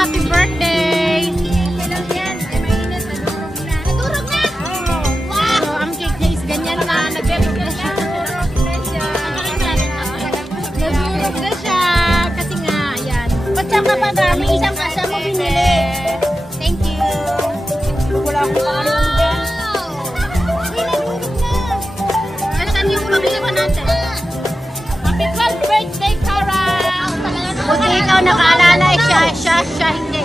happy birthday! Okay lang yan. Ay, mainit. Nadurog na. Nadurog na! Wow! So, ang cake niya is ganyan na. Nadurog na siya. Nadurog na siya. Kasi nga, ayan. Patsang ka pa dami. Isang kasa mo binili. Thank you. Wala akong pangalan din. Uy, nadurog na. Nasaan yung paglaban natin? Happy 12th birthday, Cara! Buti ikaw nakaalala. Siya hindi.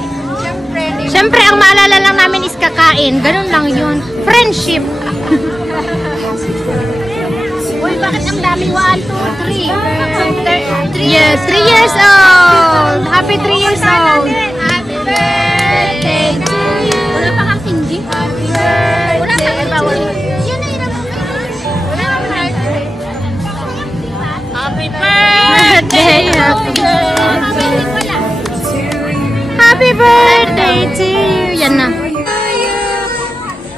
Siyempre, ang maalala lang namin is kakain. Ganun lang yun. Friendship. Uy, bakit ang dami? 1, 2, 3. Yes, 3 years old. Happy 3 years old. Happy birthday to you. Wala pa kang hindi. Happy birthday. Wala pa kang Bawal. Yan na yun. Wala kang heart. Happy birthday. Happy birthday. Happy birthday to you. Yan na.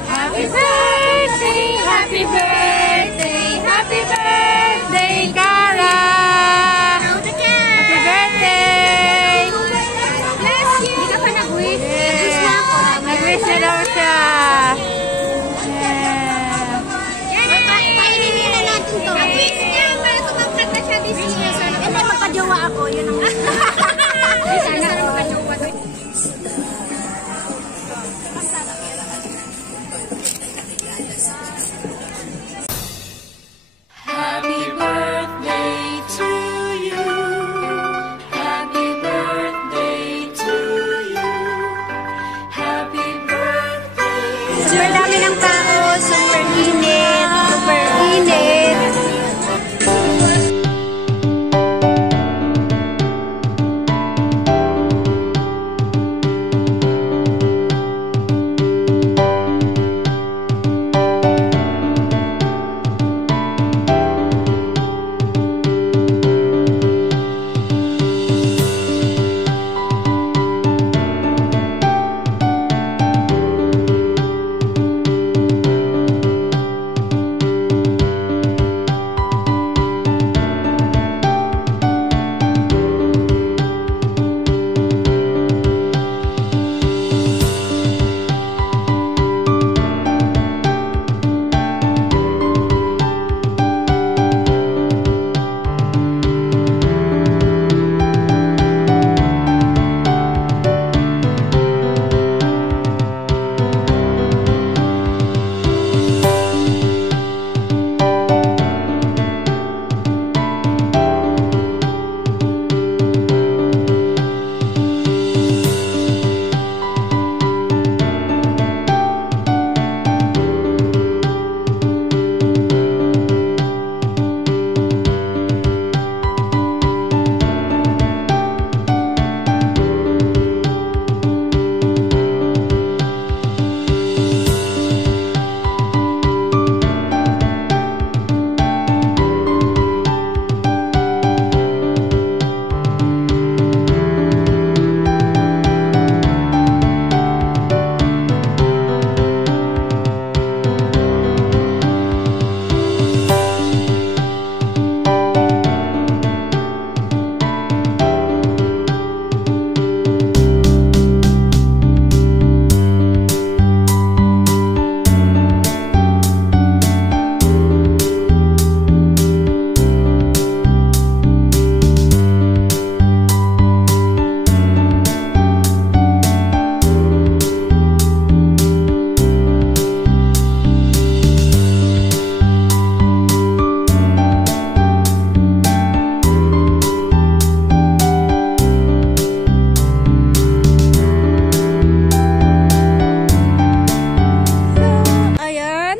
Happy birthday, happy birthday, happy birthday, Cara! Happy birthday! Bless you! Hindi ka pa nag-wish? Nag-wish na ako. Nag-wish na daw siya. Painin na natin to. Nag-wish niya para sumagkat na siya this year. Kasi magkajowa ako. Yun ang sana magkajowa to. Happy birthday to you. Happy birthday to you. Happy birthday. Super dami ng tao. Super init. Super init.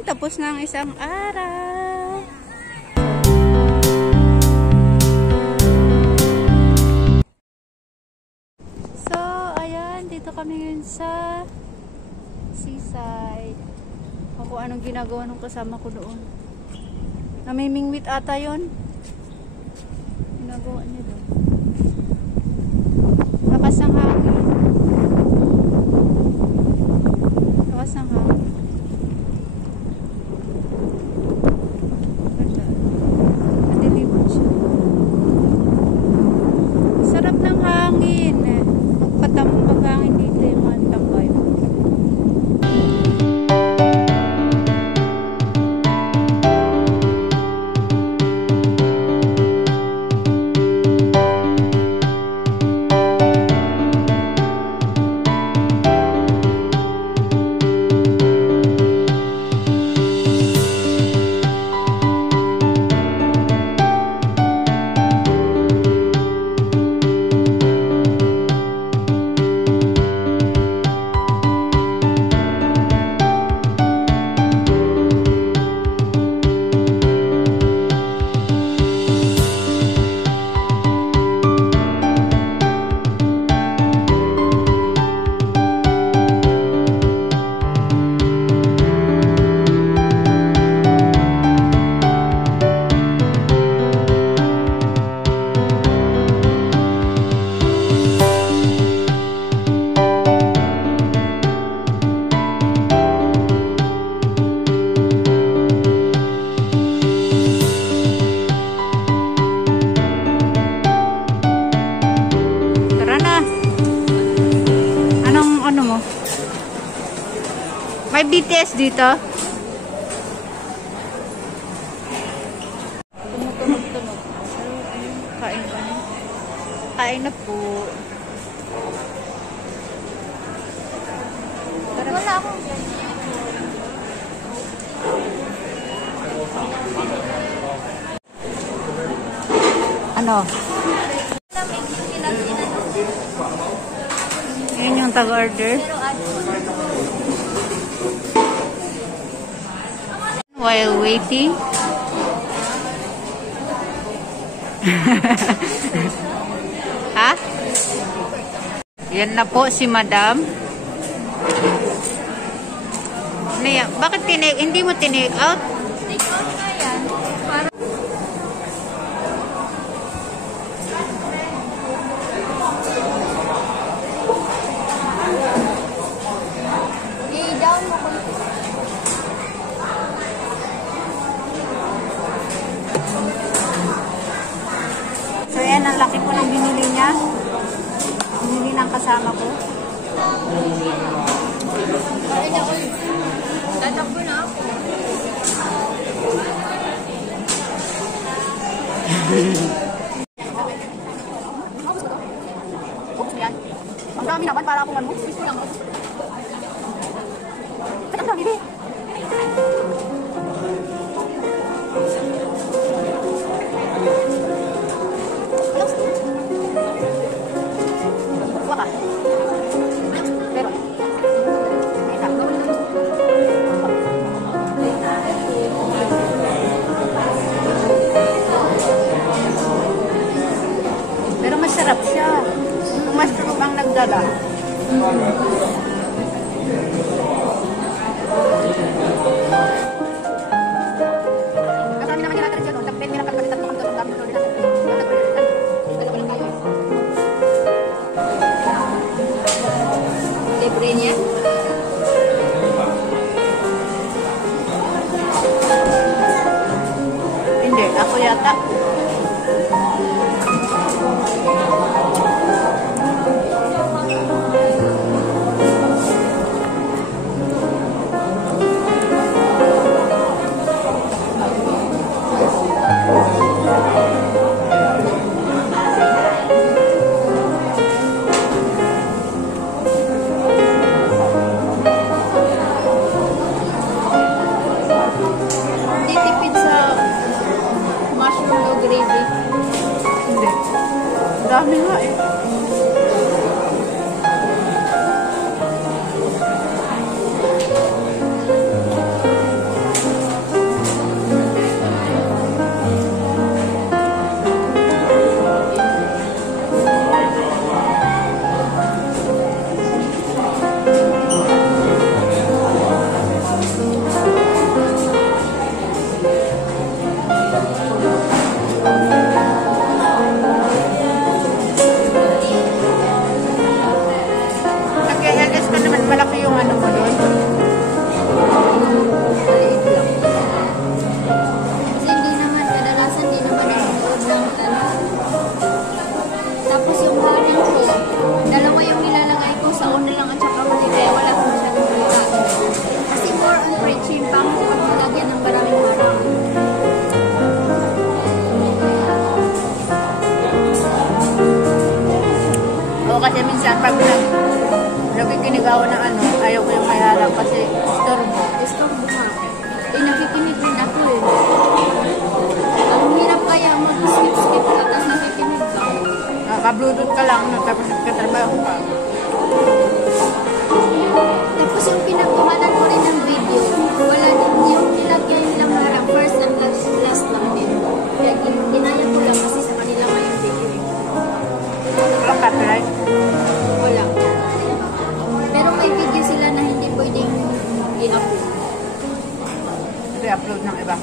Tapos ng isang araw. So, ayan. Dito kami ngayon sa seaside. Kung anong ginagawa ng kasama ko doon. Namimingwit ata yun. Ginagawa niya doon. Lakas ng hangin. Lakas ng hangin. Sarap ng hangin. Magpatambag May BTS dito. Tumutunog-tunog. Kain pa na. Kain na po. Wala akong Ano? Yun yung tag-order. While waiting. Ha? Yan na po si Madam. Ano yan? Bakit hindi mo tinake out? take out na yan. Para i-down mo ko. So yan, ang laki po ng binili niya. Binili ng kasama ko. Tatakbo na ako. Yan. Ang dami naman para akong ano. Gusto lang. Ang dami, babe. Waka. Pero. Pero masarap siya. Mushroom ang nagdala. Kasama naman yung natin dyan. Tapos may nakapalitan mo kami doon. Ang dami doon. Libre niya. Hindi, ako yata. Titipid sa mushroom o gravy. Hindi. Dami nga eh. Nag-LS ka naman, malaki yung ano mo doon. Maliit lang. Kasi hindi naman, kadalasan hindi naman nanonood ng ano. Tapos yung kanin ko, dalawa yung nilalagay ko sa una lang at saka mali, kaya wala ko masyadong pagkain. Kasi more on fried chicken, pang paglalagyan ng maraming marami. Oo, kasi minsan pag nagkikinigawa ng ano, ayaw ko yung mayarap kasi storbo. Istorbo nga. Eh, nakikinig din ako eh. Ang hirap kaya mag-skip-skip ka, tapos nakikinig ka. Ka-bluetooth ka lang, tapos nagkatrabaho ka. Tapos yung pinagkuhanan ko rin ng video, wala din yung nilagyan nilang harap, first and last lang din. Kaya ginaya ko lang kasi sa kanila nga yung video. Walang copyright. Wala. Pero may video sila na hindi pwedeng i-upload. I-upload ng iba.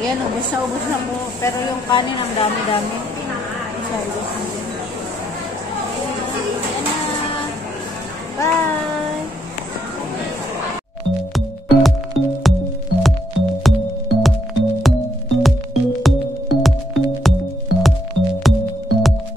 Ayan, ubos na po. Pero yung kanin, ang dami-dami. Siya, ubos na.